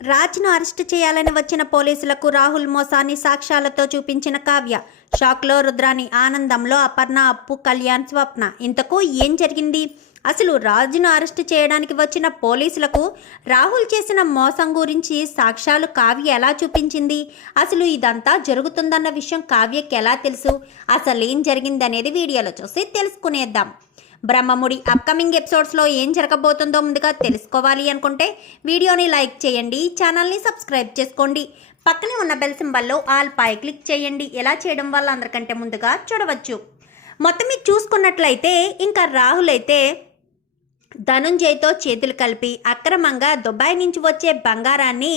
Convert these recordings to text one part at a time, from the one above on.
రాజ్ను arrest చేయాలని వచ్చిన పోలీసులకు రాహుల్ మోసాన్ని సాక్ష్యాలతో చూపించిన కావ్య. షాక్లో రుద్రాని ఆనందంలో అపర్ణ అప్పు కళ్యాణ్ స్వప్న. ఇంతకు ఏం జరిగింది? అసలు రాజును అరెస్ట్ చేయడానికి వచ్చిన పోలీసులకు రాహుల్ చేసిన మోసం గురించి సాక్ష్యాలు కావ్య ఎలా చూపించింది? అసలు ఇదంతా జరుగుతుందన్న విషయం కావ్యకి ఎలా తెలుసు? అసలు ఏం జరిగిందనేది వీడియోలో చూసి తెలుసుకునేద్దాం. బ్రహ్మముడి అప్కమింగ్ ఎపిసోడ్స్లో ఏం జరగబోతుందో ముందుగా తెలుసుకోవాలి అనుకుంటే వీడియోని లైక్ చేయండి ఛానల్ని సబ్స్క్రైబ్ చేసుకోండి. పక్కనే ఉన్న బెల్ సింబల్లో ఆల్ పై క్లిక్ చేయండి. ఎలా చేయడం వల్ల అందరికంటే ముందుగా చూడవచ్చు. మొత్తం మీరు చూసుకున్నట్లయితే ఇంకా రాహుల్ అయితే ధనుంజయ్తో చేతులు కలిపి అక్రమంగా దుబాయ్ నుంచి వచ్చే బంగారాన్ని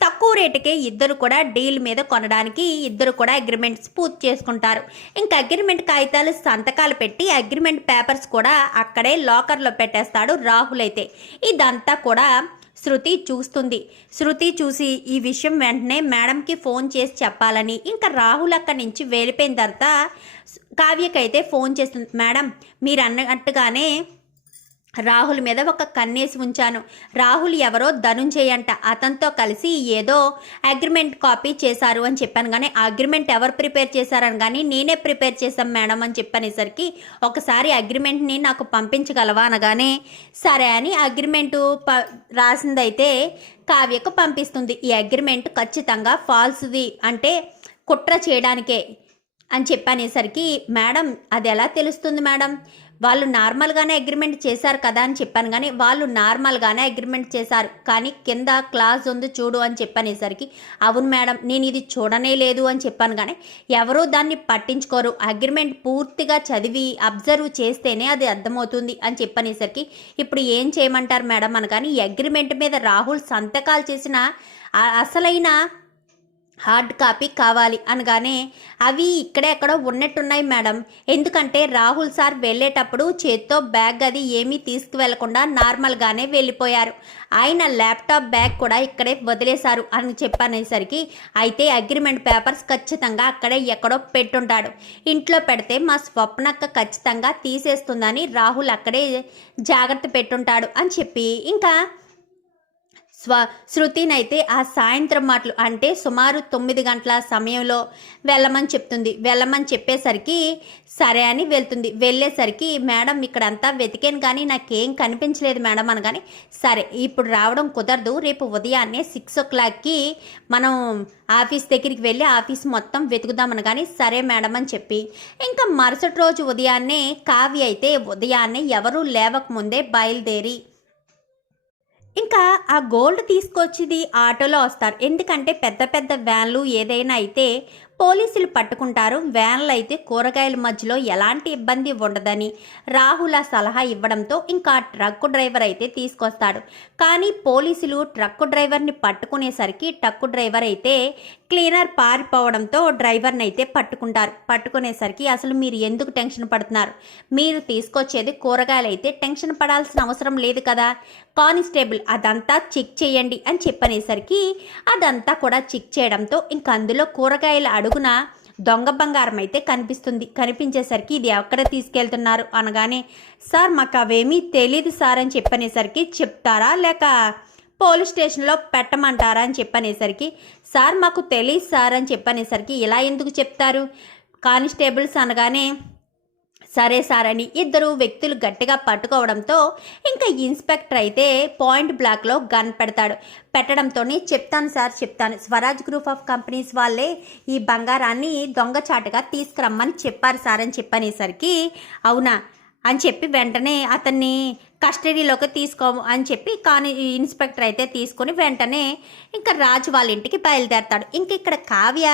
తక్కువ రేటుకే ఇద్దరు కూడా డీల్ మీద కొనడానికి ఇద్దరు కూడా అగ్రిమెంట్స్ పూర్తి చేసుకుంటారు. ఇంకా అగ్రిమెంట్ కాగితాలు సంతకాలు పెట్టి అగ్రిమెంట్ పేపర్స్ కూడా అక్కడే లాకర్లో పెట్టేస్తాడు రాహుల్ అయితే. ఇదంతా కూడా శృతి చూస్తుంది. శృతి చూసి ఈ విషయం వెంటనే మేడంకి ఫోన్ చేసి చెప్పాలని. ఇంకా రాహుల్ అక్కడి నుంచి వెళ్ళిపోయిన తర్వాత కావ్యకైతే ఫోన్ చేస్తుంది. మేడం మీరు అన్నట్టుగానే రాహుల్ మీద ఒక కన్నేసి ఉంచాను. రాహుల్ ఎవరో ధనుంజయ్ అంట అతనితో కలిసి ఏదో అగ్రిమెంట్ కాపీ చేశారు అని చెప్పాను కానీ ఆ అగ్రిమెంట్ ఎవరు ప్రిపేర్ చేశారని కానీ నేనే ప్రిపేర్ చేశాం మేడం అని చెప్పనేసరికి ఒకసారి అగ్రిమెంట్ని నాకు పంపించగలవా అనగానే సరే అని అగ్రిమెంటు ప రాసిందైతే కావ్యకు పంపిస్తుంది. ఈ అగ్రిమెంట్ ఖచ్చితంగా ఫాల్స్ది అంటే కుట్ర చేయడానికే అని చెప్పనేసరికి మేడం అది ఎలా తెలుస్తుంది మేడం? వాళ్ళు నార్మల్గానే అగ్రిమెంట్ చేశారు కదా అని చెప్పాను కానీ వాళ్ళు నార్మల్గానే అగ్రిమెంట్ చేశారు. కానీ కింద క్లాస్ ఉంది చూడు అని చెప్పనేసరికి అవును మేడం నేను ఇది చూడనే లేదు అని చెప్పాను. కానీ ఎవరూ దాన్ని పట్టించుకోరు. అగ్రిమెంట్ పూర్తిగా చదివి అబ్జర్వ్ చేస్తేనే అది అర్థమవుతుంది అని చెప్పనేసరికి ఇప్పుడు ఏం చేయమంటారు మేడం అనగాని కానీ అగ్రిమెంట్ మీద రాహుల్ సంతకాలు చేసిన అసలైన హార్డ్ కాపీ కావాలి అనగానే అవి ఇక్కడే ఎక్కడో ఉన్నట్టున్నాయి మేడం. ఎందుకంటే రాహుల్ సార్ వెళ్ళేటప్పుడు చేత్తో బ్యాగ్ అది ఏమీ తీసుకువెళ్ళకుండా నార్మల్గానే వెళ్ళిపోయారు. ఆయన ల్యాప్టాప్ బ్యాగ్ కూడా ఇక్కడే వదిలేశారు అని చెప్పనేసరికి అయితే అగ్రిమెంట్ పేపర్స్ ఖచ్చితంగా అక్కడే ఎక్కడో పెట్టుంటాడు. ఇంట్లో పెడితే మా స్వప్నక్క ఖచ్చితంగా తీసేస్తుందని రాహుల్ అక్కడే జాగ్రత్త పెట్టుంటాడు అని చెప్పి. ఇంకా స్వ శృతినైతే ఆ సాయంత్రం మాటలు అంటే సుమారు తొమ్మిది గంటల సమయంలో వెళ్ళమని చెప్తుంది. వెళ్ళమని చెప్పేసరికి సరే అని వెళ్తుంది. వెళ్ళేసరికి మేడం ఇక్కడంతా వెతికాను కానీ నాకేం కనిపించలేదు మేడం అనగాని సరే ఇప్పుడు రావడం కుదరదు. రేపు ఉదయాన్నే సిక్స్ ఓ క్లాక్కి మనం ఆఫీస్ దగ్గరికి వెళ్ళి ఆఫీస్ మొత్తం వెతుకుదామని కానీ సరే మేడం అని చెప్పి. ఇంకా మరుసటి రోజు ఉదయాన్నే కావ్య అయితే ఉదయాన్నే ఎవరూ లేవకముందే బయలుదేరి ఇంకా ఆ గోల్డ్ తీసుకొచ్చేది ఆటోలో వస్తారు. ఎందుకంటే పెద్ద పెద్ద వ్యాన్లు ఏదైనా అయితే పోలీసులు పట్టుకుంటారు. వ్యాన్లు అయితే కూరగాయల మధ్యలో ఎలాంటి ఇబ్బంది ఉండదని రాహుల సలహా ఇవ్వడంతో ఇంకా ట్రక్కు డ్రైవర్ అయితే తీసుకొస్తాడు. కానీ పోలీసులు ట్రక్కు డ్రైవర్ని పట్టుకునేసరికి ట్రక్కు డ్రైవర్ అయితే క్లీనర్ పారిపోవడంతో డ్రైవర్ని అయితే పట్టుకుంటారు. పట్టుకునేసరికి అసలు మీరు ఎందుకు టెన్షన్ పడుతున్నారు? మీరు తీసుకొచ్చేది కూరగాయలు అయితే టెన్షన్ పడాల్సిన అవసరం లేదు కదా. కానిస్టేబుల్ అదంతా చెక్ చేయండి అని చెప్పనేసరికి అదంతా కూడా చెక్ చేయడంతో ఇంక అందులో కూరగాయల అడుగున దొంగ బంగారం అయితే కనిపిస్తుంది. కనిపించేసరికి ఇది ఎక్కడ తీసుకెళ్తున్నారు అనగానే సార్ మాకు అవేమీ తెలియదు సార్ అని చెప్పనేసరికి చెప్తారా? లేక పోలీస్ స్టేషన్లో పెట్టమంటారా అని చెప్పనేసరికి సార్ మాకు తెలియదు సార్ అని చెప్పనేసరికి ఇలా ఎందుకు చెప్తారు? కానిస్టేబుల్స్ అనగానే సరే సార్ అని ఇద్దరు వ్యక్తులు గట్టిగా పట్టుకోవడంతో ఇంకా ఇన్స్పెక్టర్ అయితే పాయింట్ బ్లాక్లో గన్ పెడతాడు. పెట్టడంతోనే చెప్తాను సార్ చెప్తాను. స్వరాజ్ గ్రూప్ ఆఫ్ కంపెనీస్ వాళ్ళే ఈ బంగారాన్ని దొంగచాటుగా తీసుకురమ్మని చెప్పారు సార్ అని చెప్పనేసరికి అవునా? అని చెప్పి వెంటనే అతన్ని కస్టడీలోకి తీసుకో అని చెప్పి కానీ ఇన్స్పెక్టర్ అయితే తీసుకొని వెంటనే ఇంకా రాజు వాళ్ళ ఇంటికి బయలుదేరతాడు. ఇంక ఇక్కడ కావ్య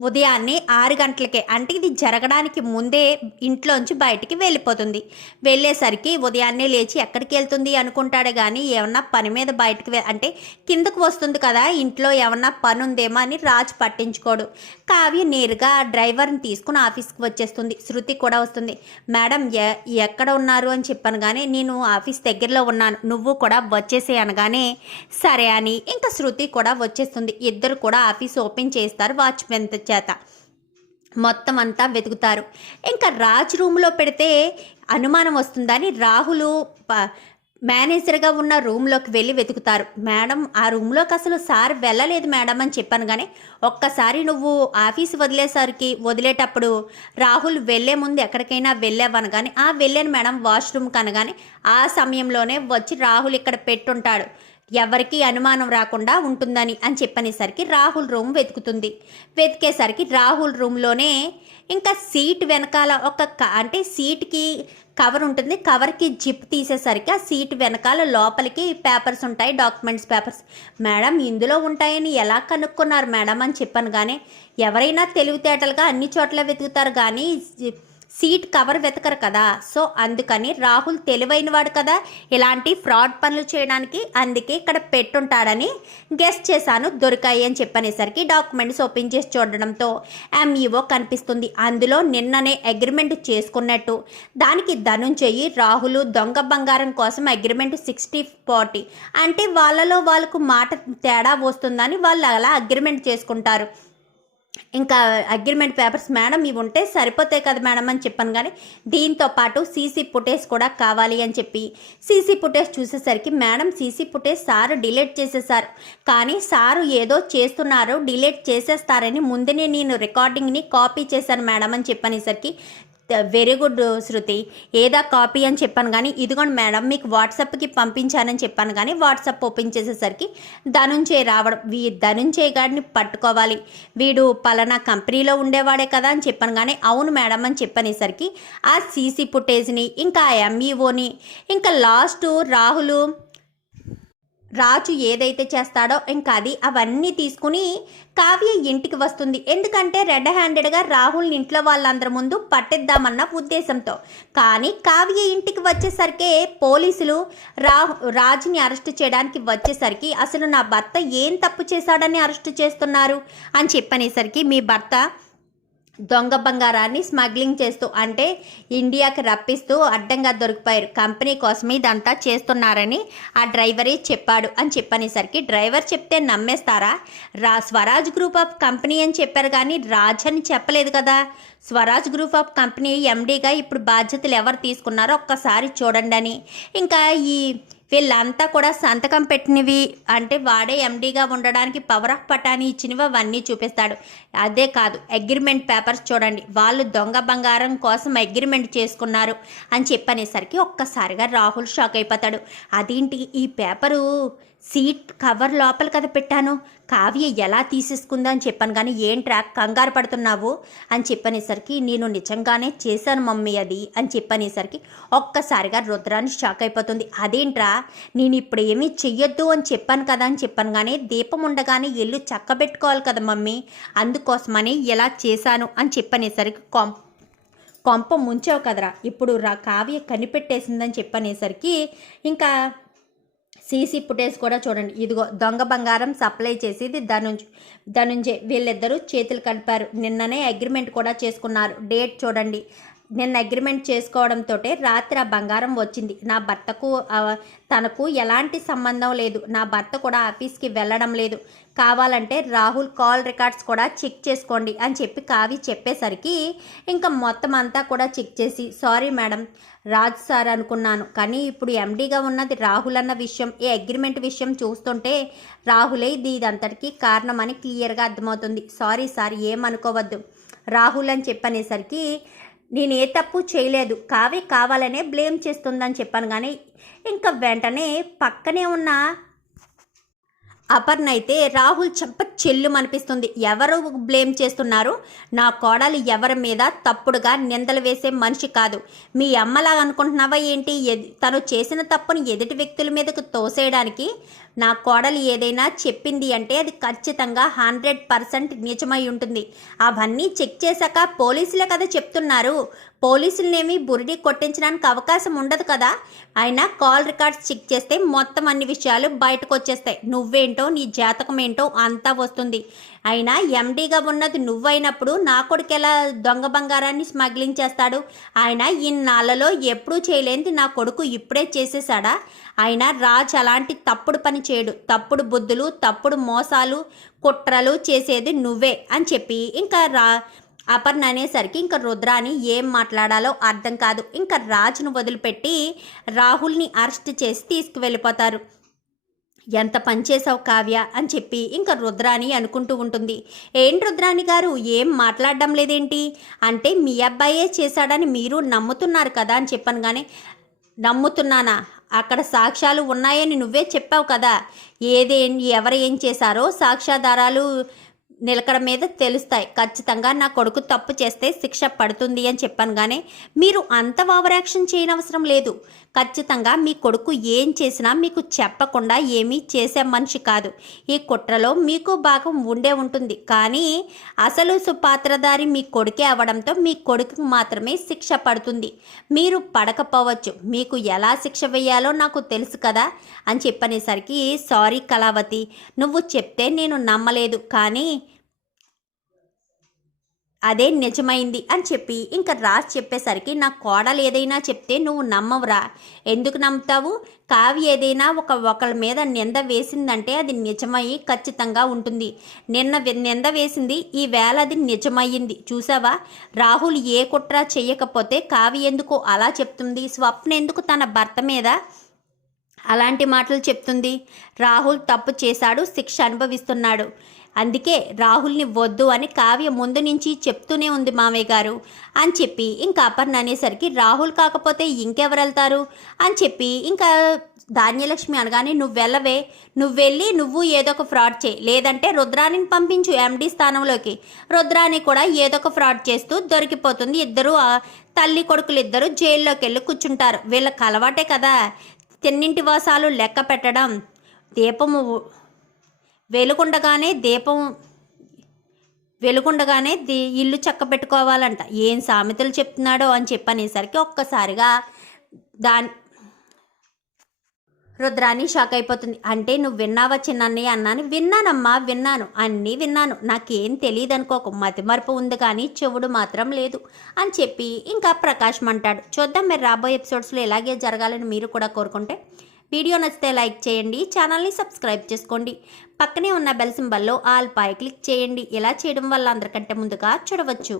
ఉదయాన్నే ఆరు గంటలకే అంటే ఇది జరగడానికి ముందే ఇంట్లోంచి బయటికి వెళ్ళిపోతుంది. వెళ్ళేసరికి ఉదయాన్నే లేచి ఎక్కడికి వెళ్తుంది అనుకుంటాడు కానీ ఏమన్నా పని మీద బయటికి వె అంటే కిందకు వస్తుంది కదా ఇంట్లో ఏమన్నా పని ఉందేమో అని రాజు పట్టించుకోడు. కావ్య నేరుగా డ్రైవర్ని తీసుకుని ఆఫీస్కి వచ్చేస్తుంది. శృతి కూడా వస్తుంది. మేడం ఎ- ఎక్కడ ఉన్నారు? అని చెప్పాను కానీ నేను ఆఫీస్ దగ్గరలో ఉన్నాను. నువ్వు కూడా వచ్చేసే అనగానే సరే అని. ఇంకా శృతి కూడా వచ్చేస్తుంది. ఇద్దరు కూడా ఆఫీస్ ఓపెన్ చేస్తారు. వాచ్మెన్ చేత. మొత్తం అంతా వెతుకుతారు. ఇంకా రాజ్ రూమ్లో పెడితే అనుమానం వస్తుందని రాహులు మేనేజర్గా ఉన్న రూమ్లోకి వెళ్ళి వెతుకుతారు. మేడం ఆ రూమ్లోకి అసలు సార్ వెళ్ళలేదు మేడం అని చెప్పాను కానీ ఒక్కసారి నువ్వు ఆఫీస్ వదిలేసరికి వదిలేటప్పుడు రాహుల్ వెళ్ళే ముందు ఎక్కడికైనా వెళ్ళావను కానీ ఆ వెళ్ళాను మేడం వాష్రూమ్ కనగానే ఆ సమయంలోనే వచ్చి రాహుల్ ఇక్కడ పెట్టుంటాడు. ఎవరికీ అనుమానం రాకుండా ఉంటుందని అని చెప్పనేసరికి రాహుల్ రూమ్ వెతుకుతుంది. వెతికేసరికి రాహుల్ రూమ్లోనే ఇంకా సీట్ వెనకాల ఒక క- అంటే సీట్కి కవర్ ఉంటుంది. కవర్కి జిప్ తీసేసరికి ఆ సీట్ వెనకాల లోపలికి పేపర్స్ ఉంటాయి డాక్యుమెంట్స్ పేపర్స్. మేడం ఇందులో ఉంటాయని ఎలా కనుక్కున్నారు మేడం? అని చెప్పాను కానీ ఎవరైనా తెలివితేటలుగా అన్ని చోట్ల వెతుకుతారు కానీ సీట్ కవర్ వెతకరు కదా. సో అందుకని రాహుల్ తెలివైన వాడు కదా. ఇలాంటి ఫ్రాడ్ పనులు చేయడానికి అందుకే ఇక్కడ పెట్టుంటాడని గెస్ట్ చేశాను దొరికాయి అని చెప్పనేసరికి డాక్యుమెంట్స్ ఓపెన్ చేసి చూడడంతో ఎంఈఓ కనిపిస్తుంది. అందులో నిన్ననే అగ్రిమెంట్ చేసుకున్నట్టు. దానికి ధనుంజయి రాహులు దొంగ బంగారం కోసం అగ్రిమెంట్ సిక్స్టీ ఫార్టీ. అంటే వాళ్ళలో వాళ్ళకు మాట తేడా వస్తుందని వాళ్ళు అలా అగ్రిమెంట్ చేసుకుంటారు. ఇంకా అగ్రిమెంట్ పేపర్స్ మేడం ఇవి ఉంటే సరిపోతాయి కదా మేడం అని చెప్పాను కానీ దీంతో పాటు సీసీ ఫుటేజ్ కూడా కావాలి అని చెప్పి సీసీ ఫుటేజ్ చూసేసరికి madam CC footage sir delete చేసేసారు. కానీ సారు ఏదో చేస్తున్నారు డిలీట్ చేసేస్తారని ముందునే నేను రికార్డింగ్ని కాపీ చేశాను మేడం అని చెప్పనేసరికి వెరీ గుడ్ శృతి. ఏదా కాపీ అని చెప్పాను కానీ ఇదిగోండి మేడం మీకు వాట్సాప్కి పంపించానని చెప్పాను కానీ వాట్సాప్ ఓపెన్ చేసేసరికి ధనుంజయ్ రావడం వీ ధనుంజయ్ గారిని పట్టుకోవాలి. వీడు పలానా కంపెనీలో ఉండేవాడే కదా అని చెప్పాను కానీ అవును మేడం అని చెప్పనేసరికి ఆ సీసీ ఫుటేజ్ని ఇంకా ఆ ఎంఈఓని ఇంకా లాస్ట్ రాహులు రాజు ఏదైతే చేస్తాడో ఇంకా అది అవన్నీ తీసుకుని కావ్య ఇంటికి వస్తుంది. ఎందుకంటే రెడ్ హ్యాండెడ్గా రాహుల్ ఇంట్లో వాళ్ళందరి ముందు పట్టిద్దామన్న ఉద్దేశంతో. కానీ కావ్య ఇంటికి వచ్చేసరికి పోలీసులు రాహు రాజుని అరెస్ట్ చేయడానికి వచ్చేసరికి అసలు నా భర్త ఏం తప్పు చేశాడని అరెస్ట్ చేస్తున్నారు? అని చెప్పనేసరికి మీ భర్త దొంగ బంగారాన్ని స్మగ్లింగ్ చేస్తూ అంటే ఇండియాకి రప్పిస్తూ అడ్డంగా దొరికిపోయారు. కంపెనీ కోసం ఇదంతా చేస్తున్నారని ఆ డ్రైవరే చెప్పాడు అని చెప్పనేసరికి డ్రైవర్ చెప్తే నమ్మేస్తారా? రా స్వరాజ్ గ్రూప్ ఆఫ్ కంపెనీ అని చెప్పారు కానీ రాజ్ అని చెప్పలేదు కదా. స్వరాజ్ గ్రూప్ ఆఫ్ కంపెనీ ఎండీగా ఇప్పుడు బాధ్యతలు ఎవరు తీసుకున్నారో ఒక్కసారి చూడండి అని. ఇంకా ఈ వీళ్ళంతా కూడా సంతకం పెట్టినవి అంటే వాడే ఎండీగా ఉండడానికి పవర్ ఆఫ్ పటాని ఇచ్చినవి అవన్నీ చూపిస్తాడు. అదే కాదు అగ్రిమెంట్ పేపర్స్ చూడండి. వాళ్ళు దొంగ బంగారం కోసం అగ్రిమెంట్ చేసుకున్నారు అని చెప్పనేసరికి ఒక్కసారిగా రాహుల్ షాక్ అయిపోతాడు. అదేంటి ఈ పేపరు సీట్ కవర్ లోపల కదా పెట్టాను? కావ్య ఎలా తీసేసుకుందా అని చెప్పాను కానీ ఏంట్రా కంగారు పడుతున్నావు అని చెప్పనేసరికి నేను నిజంగానే చేశాను మమ్మీ అది అని చెప్పనేసరికి ఒక్కసారిగా రుద్రాన్ని షాక్ అయిపోతుంది. అదేంట్రా నేను ఇప్పుడు ఏమీ చెయ్యొద్దు అని చెప్పాను కదా అని చెప్పాను కానీ దీపం ఉండగానే ఇల్లు చక్కబెట్టుకోవాలి కదా మమ్మీ అందుకోసమని ఎలా చేశాను అని చెప్పనేసరికి కొం కొంప ముంచావు కదరా. ఇప్పుడు రా కావ్య కనిపెట్టేసిందని చెప్పనేసరికి ఇంకా సీసీ ఫుటేజ్ కూడా చూడండి. ఇదిగో దొంగ బంగారం సప్లై చేసేది ధనుంజ్ ధనుంజయ్ వీళ్ళిద్దరూ చేతులు కలిపారు. నిన్ననే అగ్రిమెంట్ కూడా చేసుకున్నారు. డేట్ చూడండి. నిన్న అగ్రిమెంట్ చేసుకోవడంతో రాత్రి ఆ బంగారం వచ్చింది. నా భర్తకు తనకు ఎలాంటి సంబంధం లేదు. నా భర్త కూడా ఆఫీస్కి వెళ్ళడం లేదు. కావాలంటే రాహుల్ కాల్ రికార్డ్స్ కూడా చెక్ చేసుకోండి అని చెప్పి కావి చెప్పేసరికి ఇంకా మొత్తం అంతా కూడా చెక్ చేసి సారీ మేడం రాజ్ సార్ అనుకున్నాను. కానీ ఇప్పుడు ఎండీగా ఉన్నది రాహుల్ అన్న విషయం ఈ అగ్రిమెంట్ విషయం చూస్తుంటే రాహులే దీదంతటికి ఇదంతటికీ కారణమని క్లియర్గా అర్థమవుతుంది. సారీ సార్ ఏమనుకోవద్దు రాహుల్ అని చెప్పనేసరికి నేను ఏ తప్పు చేయలేదు. కావే కావాలనే బ్లేమ్ చేస్తుందని చెప్పాను. కానీ ఇంకా వెంటనే పక్కనే ఉన్న అపర్ణ అయితే రాహుల్ చెంప చెల్లు అనిపిస్తుంది ఎవరు బ్లేమ్ చేస్తున్నారు? నా కోడలు ఎవరి మీద తప్పుడుగా నిందలు వేసే మనిషి కాదు. మీ అమ్మలా అనుకుంటున్నావా ఏంటి? తను చేసిన తప్పుని ఎదుటి వ్యక్తుల మీదకు తోసేయడానికి నా కోడలు ఏదైనా చెప్పింది అంటే అది ఖచ్చితంగా హండ్రెడ్ పర్సెంట్ నిజమై ఉంటుంది. అవన్నీ చెక్ చేశాక పోలీసులే కదా చెప్తున్నారు. పోలీసులనేమి బురిడి కొట్టించడానికి అవకాశం ఉండదు కదా. అయినా కాల్ రికార్డ్స్ చెక్ చేస్తే మొత్తం అన్ని విషయాలు బయటకు వచ్చేస్తాయి నువ్వేంటో నీ జాతకం ఏంటో అంతా వస్తుంది. అయినా ఎండీగా ఉన్నది నువ్వైనప్పుడు నా కొడుకు ఎలా దొంగ బంగారాన్ని స్మగ్లింగ్ చేస్తాడు ఆయన ఇన్నాళ్ళలో ఎప్పుడూ చేయలేనిది నా కొడుకు ఇప్పుడే చేసేసాడా అయినా రాజ్ అలాంటి తప్పుడు పని చేయడు. తప్పుడు బుద్ధులు తప్పుడు మోసాలు కుట్రలు చేసేది నువ్వే అని చెప్పి ఇంకా రా అపర్ణ అనేసరికి ఇంకా రుద్రాని ఏం మాట్లాడాలో అర్థం కాదు. ఇంకా రాజును వదిలిపెట్టి రాహుల్ని అరెస్ట్ చేసి తీసుకువెళ్ళిపోతారు. ఎంత పనిచేసావు కావ్య అని చెప్పి ఇంకా రుద్రాని అనుకుంటూ ఉంటుంది. ఏం రుద్రాని గారు ఏం మాట్లాడడం లేదేంటి? అంటే మీ అబ్బాయే చేశాడని మీరు నమ్ముతున్నారు కదా అని చెప్పాను కానీ నమ్ముతున్నానా? అక్కడ సాక్ష్యాలు ఉన్నాయని నువ్వే చెప్పావు కదా. ఏదేం ఎవరు ఏం చేశారో సాక్ష్యాధారాలు నిలకడ మీద తెలుస్తాయి. ఖచ్చితంగా నా కొడుకు తప్పు చేస్తే శిక్ష పడుతుంది అని చెప్పాను కానీ మీరు అంత ఓవరాక్షన్ చేయనవసరం లేదు. ఖచ్చితంగా మీ కొడుకు ఏం చేసినా మీకు చెప్పకుండా ఏమీ చేసే మనిషి కాదు. ఈ కుట్రలో మీకు భాగం ఉండే ఉంటుంది. కానీ అసలు సుపాత్రధారి మీ కొడుకే అవడంతో మీ కొడుకు మాత్రమే శిక్ష పడుతుంది. మీరు పడకపోవచ్చు. మీకు ఎలా శిక్ష వేయాలో నాకు తెలుసు కదా అని చెప్పనేసరికి సారీ కళావతి నువ్వు చెప్తే నేను నమ్మలేదు. కానీ అదే నిజమైంది అని చెప్పి ఇంకా రాజ్ చెప్పేసరికి నా కోడలు ఏదైనా చెప్తే నువ్వు నమ్మవురా. ఎందుకు నమ్ముతావు? కావ్య ఏదైనా ఒక ఒకళ్ళ మీద నింద వేసిందంటే అది నిజమై ఖచ్చితంగా ఉంటుంది. నిన్న నింద వేసింది ఈ వేళ అది నిజమయ్యింది. చూసావా? రాహుల్ ఏ కుట్ర చేయకపోతే కావ్య ఎందుకు అలా చెప్తుంది? స్వప్న ఎందుకు తన భర్త మీద? అలాంటి మాటలు చెప్తుంది. రాహుల్ తప్పు చేశాడు శిక్ష అనుభవిస్తున్నాడు. అందుకే రాహుల్ని వద్దు అని కావ్య ముందు నుంచి చెప్తూనే ఉంది మామయ్య గారు. అని చెప్పి ఇంకా అపర్ణ అనేసరికి రాహుల్ కాకపోతే ఇంకెవరు వెళ్తారు అని చెప్పి ఇంకా ధాన్యలక్ష్మి అనగానే నువ్వు వెళ్ళవే నువ్వు వెళ్ళి నువ్వు ఏదో ఒక ఫ్రాడ్ చేయి. లేదంటే రుద్రాణిని పంపించు ఎండి స్థానంలోకి. రుద్రాణి కూడా ఏదో ఒక ఫ్రాడ్ చేస్తూ దొరికిపోతుంది. ఇద్దరు తల్లి కొడుకులు ఇద్దరు జైల్లోకి వెళ్ళి కూర్చుంటారు. వీళ్ళకి అలవాటే కదా. తిన్నింటి వాసాలు లెక్క పెట్టడం దీపము వెలుగుండగానే దీపం వెలుగుండగానే ది ఇల్లు చక్క పెట్టుకోవాలంట ఏం సామెతలు చెప్తున్నాడో అని చెప్పనేసరికి ఒక్కసారిగా దాని రుద్రాని షాక్ అయిపోతుంది అంటే నువ్వు విన్నావా చిన్నన్నయ్య అన్నాను. విన్నానమ్మా విన్నాను. అన్నీ విన్నాను. నాకేం తెలియదు అనుకోకు మతిమరుపు ఉంది కానీ చెవుడు మాత్రం లేదు అని చెప్పి ఇంకా ప్రకాష్ అంటాడు చూద్దాం మీరు రాబోయే ఎపిసోడ్స్లో ఇలాగే జరగాలని మీరు కూడా కోరుకుంటే. వీడియో నచ్చితే లైక్ చేయండి. ఛానల్ని సబ్స్క్రైబ్ చేసుకోండి. పక్కనే ఉన్న బెల్ సింబల్లో ఆల్ పై క్లిక్ చేయండి. ఇలా చేయడం వల్ల అందరికంటే ముందుగా చూడవచ్చు.